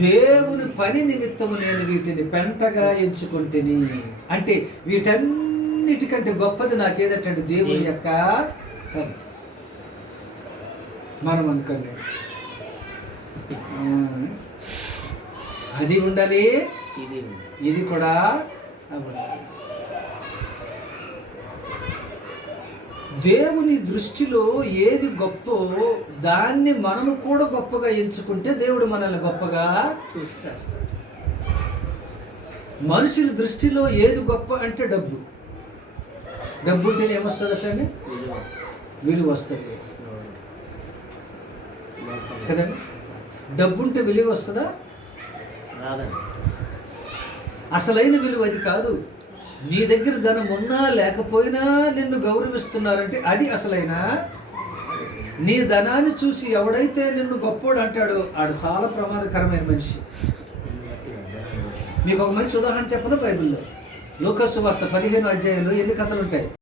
దేవుని పని నిమిత్తము నేను వీటిని పెంటగా ఎంచుకుంటుని. అంటే వీటన్నిటికంటే గొప్పది నాకేదంటే దేవుని యొక్క పని. మనం అనుకోండి అది ఉండాలి, ఇది కూడా ఉండాలి. దేవుని దృష్టిలో ఏది గొప్ప దాన్ని మనము కూడా గొప్పగా ఎంచుకుంటే దేవుడు మనల్ని గొప్పగా చేస్తాడు. మనుషుల దృష్టిలో ఏది గొప్ప అంటే డబ్బు. డబ్బు ఉంటేనే ఏమొస్తుందటండి? విలువ వస్తుంది కదండి. డబ్బు ఉంటే విలువ వస్తుందా? అసలైన విలువ అది కాదు. నీ దగ్గర ధనం ఉన్నా లేకపోయినా నిన్ను గౌరవిస్తున్నారంటే అది అసలైన. నీ ధనాన్ని చూసి ఎవడైతే నిన్ను గొప్పోడు అంటాడో ఆడు చాలా ప్రమాదకరమైన మనిషి. మీకు ఒక మంచి ఉదాహరణ చెప్పను. బైబిల్లో లూకా సువార్త 15వ అధ్యాయంలో ఎన్ని కథలు ఉంటాయి?